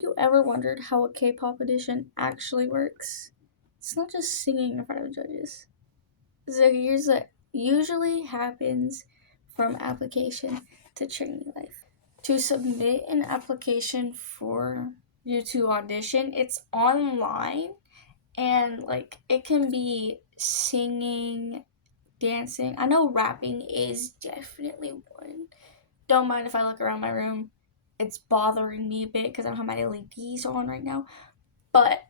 You ever wondered how a K-pop audition actually works? It's not just singing in front of judges. So here's what usually happens from application to training life. To submit an application for you to audition, it's online and like it can be singing, dancing. I know rapping is definitely one. Don't mind if I look around my room. It's bothering me a bit because I don't have my LEDs on right now. But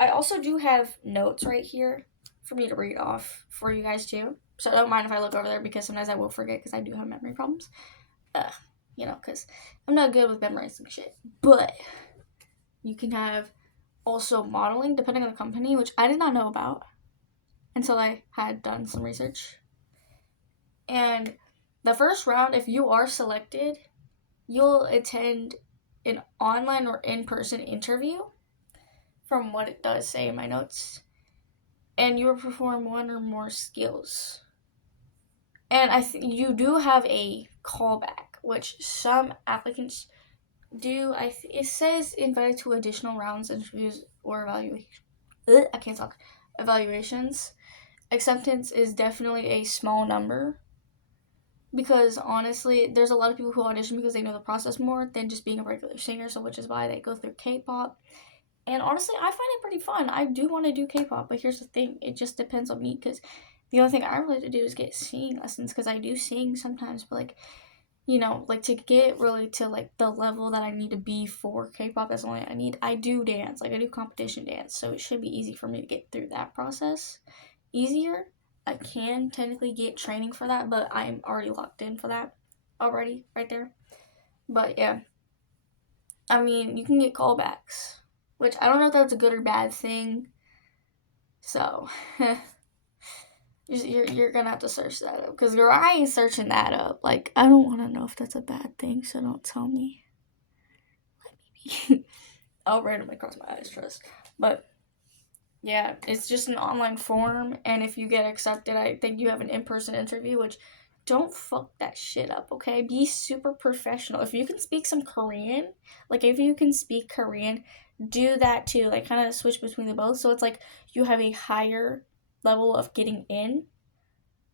I also do have notes right here for me to read off for you guys too. So don't mind if I look over there because sometimes I will forget because I do have memory problems. Uh, because I'm not good with memorizing shit. But you can have also modeling depending on the company, which I did not know about until I had done some research. And the first round, if you are selected, you'll attend an online or in person interview, from what it does say in my notes, and you will perform one or more skills. And you do have a callback, which some applicants do. It says invited to additional rounds, interviews, or evaluation. I can't talk. Evaluations. Acceptance is definitely a small number because honestly, there's a lot of people who audition because they know the process more than just being a regular singer, so which is why they go through K-pop. And honestly, I find it pretty fun. I do want to do K-pop, but here's the thing: it just depends on me because the only thing I really to do is get singing lessons because I do sing sometimes, but like like to get really to like the level that I need to be for K-pop, that's only I need. I do dance, like I do competition dance, so it should be easy for me to get through that process. Easier. I can technically get training for that, but I'm already locked in for that already right there. But yeah, I mean, you can get callbacks, which I don't know if that's a good or bad thing. So, you're gonna have to search that up. Because, girl, I ain't searching that up. Like, I don't want to know if that's a bad thing, so don't tell me. Maybe. I'll randomly cross my eyes, trust. But, yeah, it's just an online form, and if you get accepted, I think you have an in person interview, which don't fuck that shit up, okay? Be super professional. If you can speak some Korean, like if you can speak Korean, do that too. Like kind of switch between the both. So it's like you have a higher level of getting in.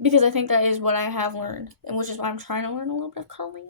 Because I think that is what I have learned, and which is why I'm trying to learn a little bit of Korean.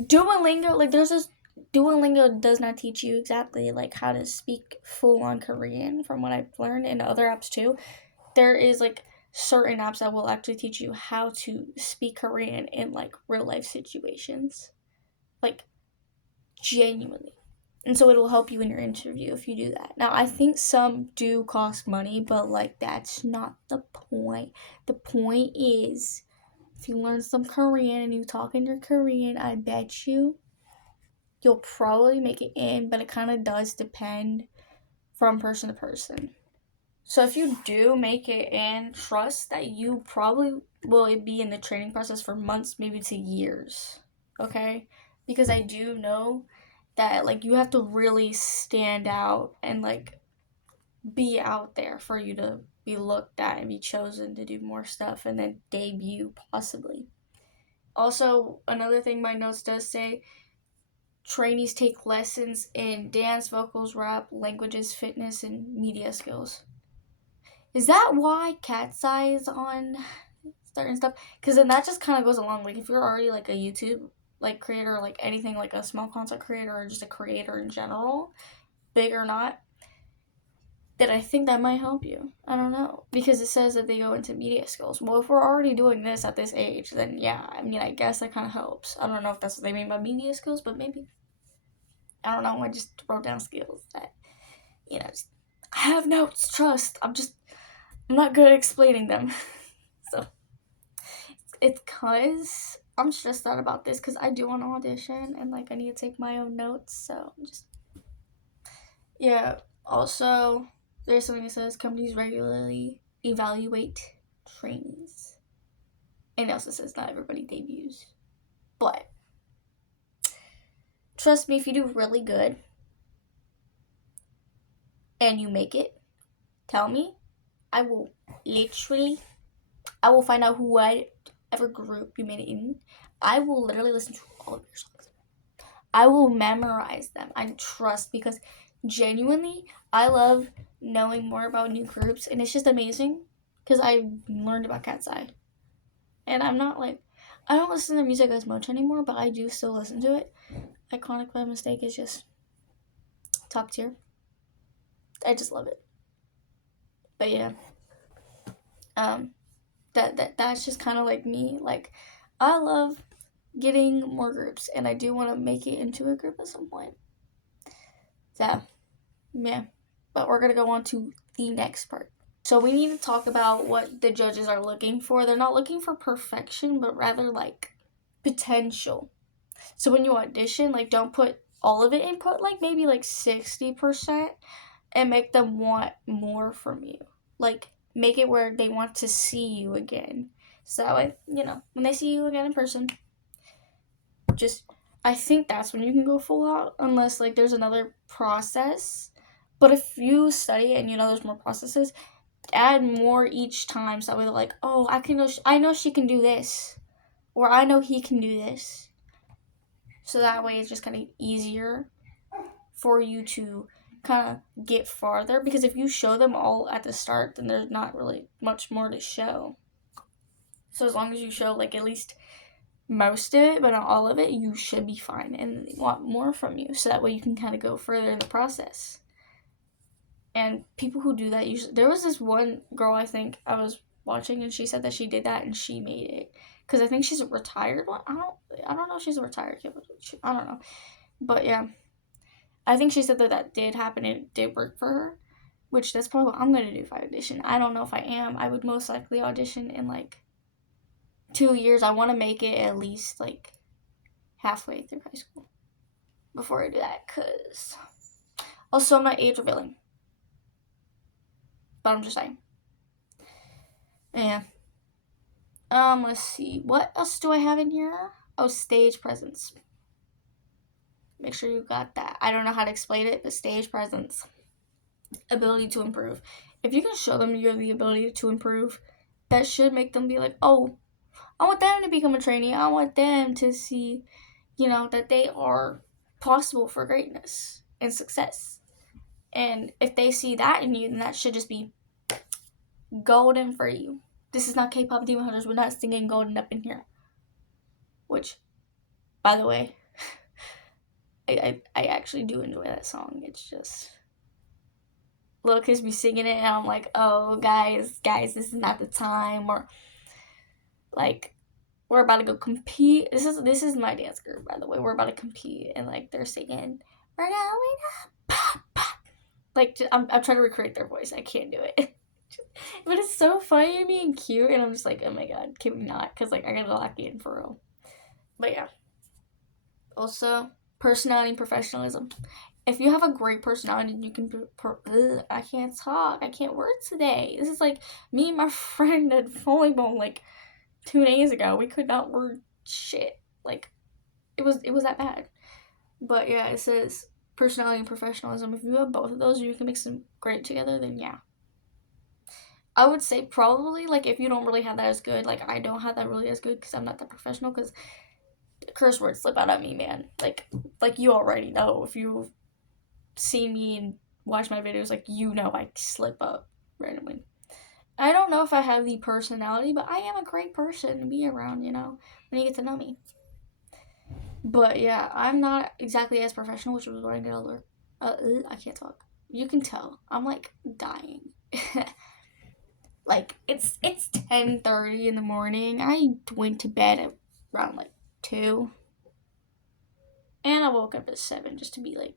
Duolingo, like there's this Duolingo does not teach you exactly like how to speak full on Korean from what I've learned, and other apps too. There is like certain apps that will actually teach you how to speak Korean in like real life situations. Like genuinely. And so it will help you in your interview if you do that. Now, I think some do cost money, but like that's not the point. The point is if you learn some Korean and you talk in your Korean, I bet you'll probably make it in, but it kind of does depend from person to person. So if you do make it in, trust that you probably will be in the training process for months, maybe to years. Okay? Because I do know that like you have to really stand out and like be out there for you to be looked at and be chosen to do more stuff and then debut possibly. Also, another thing my notes does say trainees take lessons in dance, vocals, rap, languages, fitness, and media skills. Is that why Cat's Eye is on certain stuff? Because then that just kind of goes along. Like if you're already like a YouTube like creator, like anything like a small content creator or just a creator in general, big or not, then I think that might help you. I don't know because it says that they go into media skills. Well, if we're already doing this at this age, then yeah, I mean, I guess that kind of helps. I don't know if that's what they mean by media skills, but maybe. I don't know. I just wrote down skills that just, I have notes. Trust. I'm not good at explaining them. So it's cause I'm stressed out about this because I do want to audition and like I need to take my own notes. So I'm just yeah. Also, there's something that says companies regularly evaluate trainees, and it also says not everybody debuts. But trust me, if you do really good and you make it, tell me. I will literally, I will find out whatever group you made it in. I will literally listen to all of your songs. I will memorize them. I trust, because genuinely, I love knowing more about new groups, and it's just amazing because I learned about Cat's Eye. And I'm not like, I don't listen to music as much anymore, but I do still listen to it. Iconic by Mistake is just top tier. I just love it. But yeah, um, that's just kind of like me. Like, I love getting more groups, and I do want to make it into a group at some point. So, yeah. But we're gonna go on to the next part. So we need to talk about what the judges are looking for. They're not looking for perfection, but rather like potential. So when you audition, like, don't put all of it in, put like maybe like 60% and make them want more from you. Like, make it where they want to see you again. So that way, when they see you again in person, just, I think that's when you can go full out, unless like there's another process. But if you study and there's more processes, add more each time, so that way they're like, oh, I know she can do this, or I know he can do this. So that way it's just kind of easier for you to kind of get farther, because if you show them all at the start, then there's not really much more to show. So as long as you show like at least most of it, but not all of it, you should be fine, and they want more from you, so that way you can kind of go further in the process. And people who do that usually, there was this one girl I think I was watching, and she said that she did that and she made it, because I think she's a retired one. I don't know if she's a retired kid, but I don't know. But yeah, I think she said that did happen and it did work for her, which that's probably what I'm gonna do if I audition. I don't know if I am. I would most likely audition in like 2 years. I want to make it at least like halfway through high school before I do that, because also I'm not age revealing. But I'm just saying. Yeah. Let's see. What else do I have in here? Oh, stage presence. Make sure you got that. I don't know how to explain it, but stage presence. Ability to improve. If you can show them you have the ability to improve, that should make them be like, oh, I want them to become a trainee. I want them to see, that they are possible for greatness and success. And if they see that in you, then that should just be golden for you. This is not K-pop Demon Hunters. We're not singing golden up in here. Which, by the way, I actually do enjoy that song. It's just, little kids be singing it, and I'm like, oh, guys, this is not the time. Or, like, we're about to go compete. This is my dance group, by the way. We're about to compete, and, like, they're singing, we're going up, pop, pop. Like, I'm trying to recreate their voice. I can't do it. But it's so funny to me and cute, and I'm just like, oh my god, can we not? Because, like, I gotta lock in for real. But yeah. Also, personality and professionalism. If you have a great personality, you can I can't talk. I can't word today. This is like me and my friend at volleyball like 2 days ago. We could not word shit. Like, it was that bad. But yeah, it says personality and professionalism. If you have both of those, you can mix them great together, then yeah. I would say probably, like, if you don't really have that as good, like, I don't have that really as good because I'm not that professional, because curse words slip out at me, man. Like you already know. If you've seen me and watched my videos, like, I slip up randomly. I don't know if I have the personality, but I am a great person to be around, when you get to know me. But yeah, I'm not exactly as professional, which was what I'm gonna learn. I can't talk. You can tell. I'm, like, dying. Like, it's 10:30 in the morning. I went to bed at around, like, 2. And I woke up at 7 just to be, like,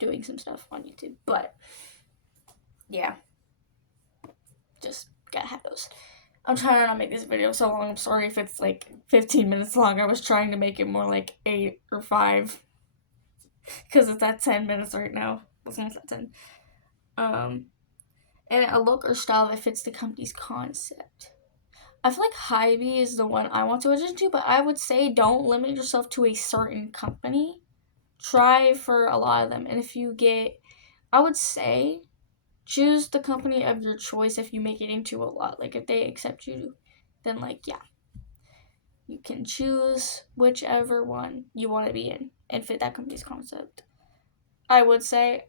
doing some stuff on YouTube. But, yeah. Just gotta have those. I'm trying to not make this video so long. I'm sorry if it's, like, 15 minutes long. I was trying to make it more like 8 or 5. Because it's at 10 minutes right now. It's almost at 10. And a look or style that fits the company's concept. I feel like Hybe is the one I want to audition to, but I would say don't limit yourself to a certain company. Try for a lot of them. And if you get, I would say, choose the company of your choice if you make it into a lot. Like, if they accept you, then, like, yeah. You can choose whichever one you want to be in and fit that company's concept. I would say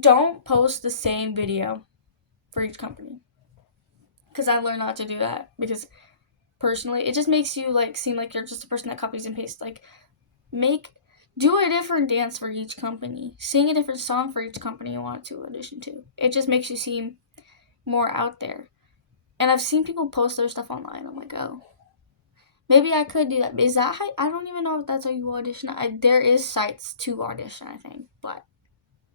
don't post the same video for each company, because I learned not to do that, because personally it just makes you like seem like you're just a person that copies and pastes. Like, do a different dance for each company, sing a different song for each company you want to audition to. It just makes you seem more out there. And I've seen people post their stuff online. I'm like, oh, maybe I could do that. Is that how? I don't even know if that's how you audition. There is sites to audition, I think, but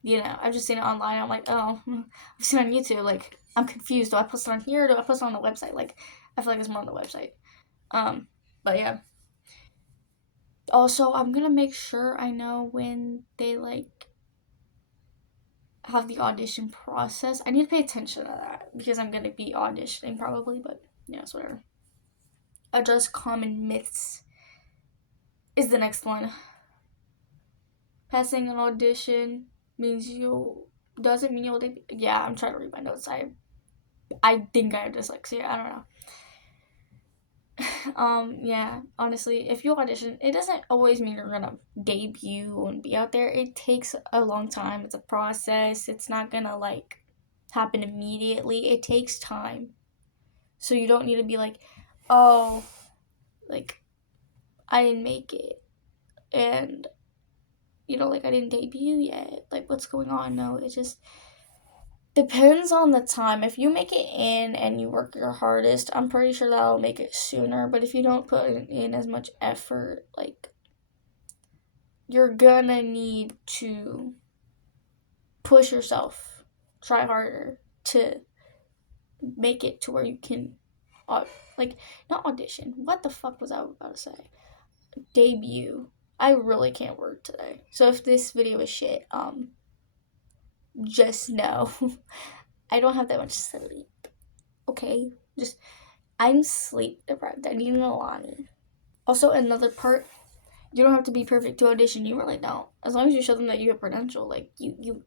I've just seen it online. I'm like, oh, I've seen it on YouTube. Like, I'm confused. Do I post it on here or do I post it on the website? Like, I feel like it's more on the website. But yeah. Also, I'm gonna make sure I know when they like have the audition process. I need to pay attention to that because I'm gonna be auditioning probably. But yeah, it's whatever. Address common myths is the next one. Passing an audition doesn't mean you'll debut. Yeah, I'm trying to read my notes. I think I have dyslexia. I don't know. Yeah, honestly, if you audition, it doesn't always mean you're gonna debut and be out there. It takes a long time. It's a process. It's not gonna like happen immediately. It takes time. So you don't need to be like, oh, like I didn't make it, and like I didn't debut yet. Like, what's going on? No, it just depends on the time. If you make it in and you work your hardest, I'm pretty sure that'll make it sooner. But if you don't put in as much effort, like, you're gonna need to push yourself, try harder to make it to where you can, not audition. What the fuck was I about to say? Debut. I really can't work today. So if this video is shit, just know I don't have that much sleep. Okay? I'm sleep deprived. I need an Alani. Also, another part, you don't have to be perfect to audition. You really don't. As long as you show them that you have potential, like, you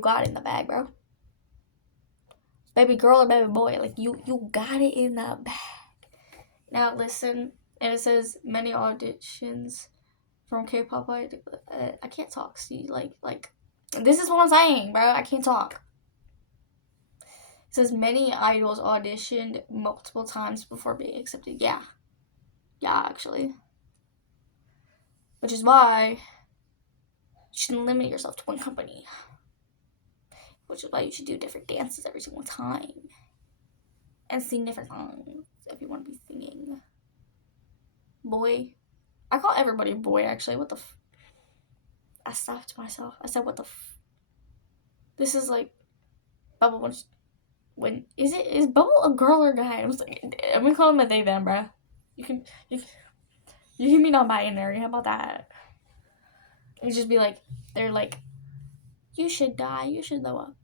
got it in the bag, bro. Baby girl or baby boy, like, you got it in the bag. Now, listen, and it says many auditions from Kpop. I can't talk, see, like, this is what I'm saying, bro. I can't talk. It says many idols auditioned multiple times before being accepted. Yeah, actually. Which is why you shouldn't limit yourself to one company. Which is why you should do different dances every single time. And sing different songs if you want to be singing. Boy. I call everybody boy, actually. What the I stopped myself. I said, what the This is like Bubble when is Bubble a girl or guy? I'm gonna call him a they them, bro. You can be non-binary. How about that? It would just be like, they're like, you should die, you should throw up.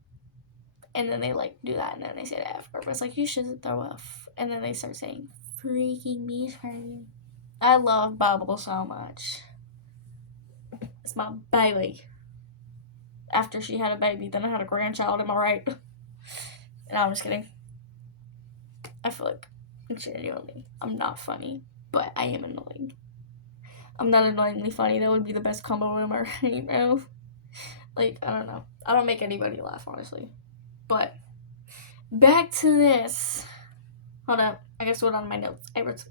And then they like do that, and then they say the F word. But it's like, you should throw up. And then they start saying, freaking me. I love Bubble so much. It's my baby. After she had a baby, then I had a grandchild, am I right? No, I'm just kidding. I feel like, genuinely, I'm not funny, but I am annoying. I'm not annoyingly funny. That would be the best combo ever, Like, I don't know. I don't make anybody laugh, honestly. But, back to this. Hold up. I guess what on my notes. I wrote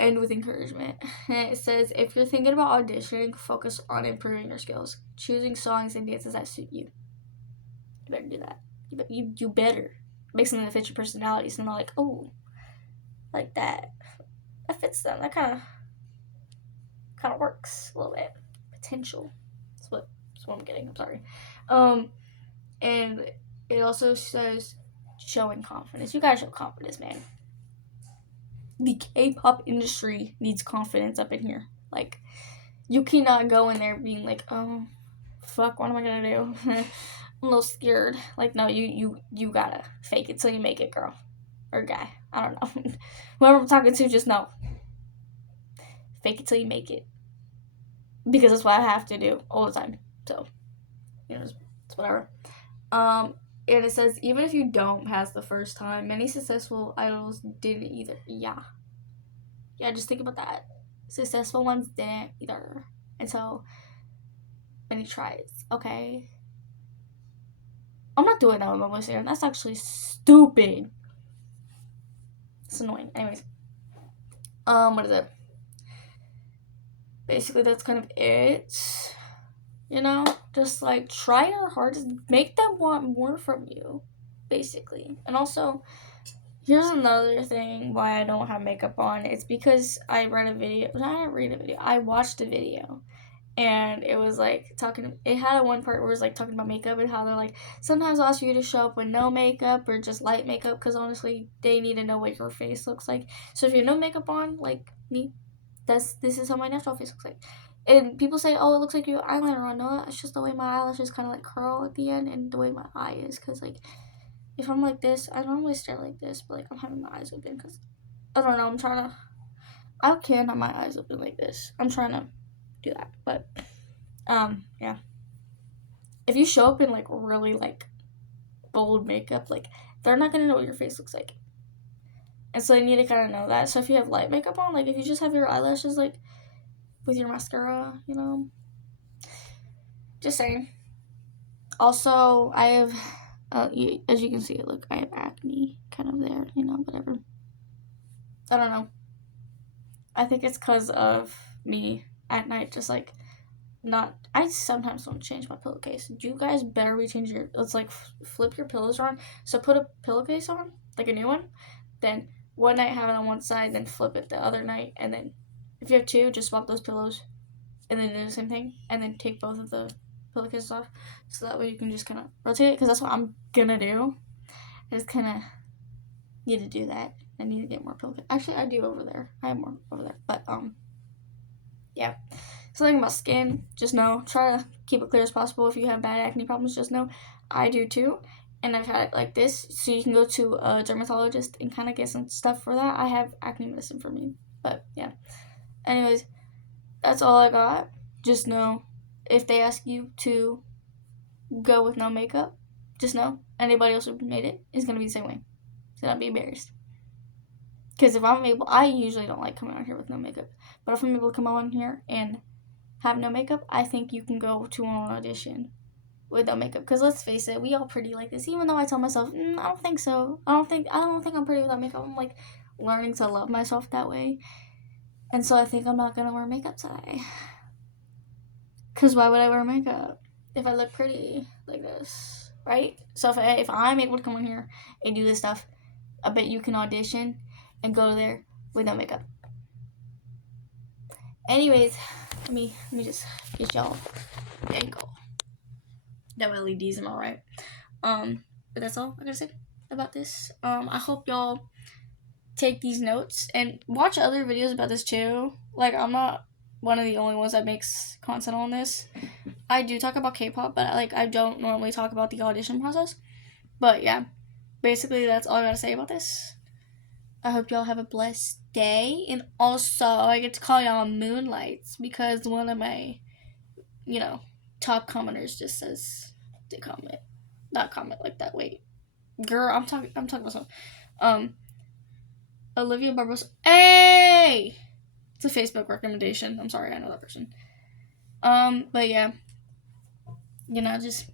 end with encouragement. It says, if you're thinking about auditioning, focus on improving your skills. Choosing songs and dances that suit you. You better do that. You better. Make something that fits your personality. So they're like, oh, like that. That fits them. That kind of works a little bit. Potential. That's what I'm getting. I'm sorry. And it also says showing confidence. You gotta show confidence, man. The K-pop industry needs confidence up in here. Like, you cannot go in there being like, oh, fuck, what am I gonna do? I'm a little scared. Like, no, you gotta fake it till you make it, girl. Or guy. I don't know. Whoever I'm talking to, just know. Fake it till you make it. Because that's what I have to do all the time. So, it's whatever. And it says, even if you don't pass the first time, many successful idols didn't either. Yeah. yeah, just think about that. Successful ones didn't either. And so, many tries, okay? I'm not doing that with my voice here. That's actually stupid. It's annoying. Anyways, what is it? Basically, that's kind of it. You know, just like try your hardest, make them want more from you, basically. And also, here's another thing why I don't have makeup on. It's because I read a video. No, I didn't read a video. I watched a video. And it was like talking. It had one part where it was like talking about makeup and how they're like sometimes I'll ask you to show up with no makeup or just light makeup because honestly they need to know what your face looks like. So if you have no makeup on, like me, this is how my natural face looks like. And people say, oh, it looks like you have eyeliner on. No, it's just the way my eyelashes kind of like curl at the end and the way my eye is. Because like if I'm like this, I normally stare like this, but like I'm having my eyes open because I don't know. I'm trying to. I can have my eyes open like this. I'm trying to do that, but yeah, if you show up in like really like bold makeup, like they're not gonna know what your face looks like, and so you need to kind of know that. So if you have light makeup on, like if you just have your eyelashes like with your mascara, you know, just saying. Also, I have as you can see, look, I have acne kind of there, you know, whatever. I don't know, I think it's because of me at night just like not. I sometimes don't change my pillowcase. You guys better be changing your. Let's like flip your pillows around. So put a pillowcase on, like a new one. Then one night have it on one side, then flip it the other night, and then if you have two, just swap those pillows, and then do the same thing, and then take both of the pillowcases off, so that way you can just kind of rotate it. Because that's what I'm gonna do. I just kind of need to do that. I need to get more pillowcases. Actually, I do over there. I have more over there, but yeah. Something about skin, just know, try to keep it clear as possible. If you have bad acne problems, just know I do too. And I've had it like this, so you can go to a dermatologist and kind of get some stuff for that. I have acne medicine for me. But yeah. Anyways, that's all I got. Just know if they ask you to go with no makeup, just know anybody else who made it is going to be the same way. So don't be embarrassed. Because if I'm able, I usually don't like coming on here with no makeup. But if I'm able to come on here and have no makeup, I think you can go to an audition with no makeup. Because let's face it, we all pretty like this. Even though I tell myself, I don't think so. I don't think I'm pretty without makeup. I'm like learning to love myself that way. And so I think I'm not gonna wear makeup today. Because why would I wear makeup if I look pretty like this, right? So if I'm able to come in here and do this stuff, I bet you can audition and go there with no makeup. Anyways, let me just get y'all the angle. No LEDs and all right. But that's all I gotta say about this. I hope y'all take these notes and watch other videos about this too. Like I'm not one of the only ones that makes content on this. I do talk about K-pop, but like I don't normally talk about the audition process. But yeah, basically that's all I gotta say about this. I hope y'all have a blessed day, and also I get to call y'all Moonlights because one of my, top commenters just says to comment, not comment like that. Wait, girl, I'm talking about something. Olivia Barbosa. Hey, it's a Facebook recommendation. I'm sorry, I know that person. But yeah, just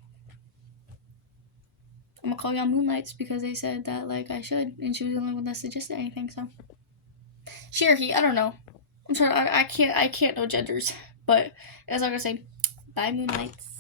I'm gonna call y'all Moonlights because they said that like I should, and she was the only one that suggested anything. So she or he, I don't know. I'm sorry, I can't know genders. But as I'm gonna say, bye Moonlights.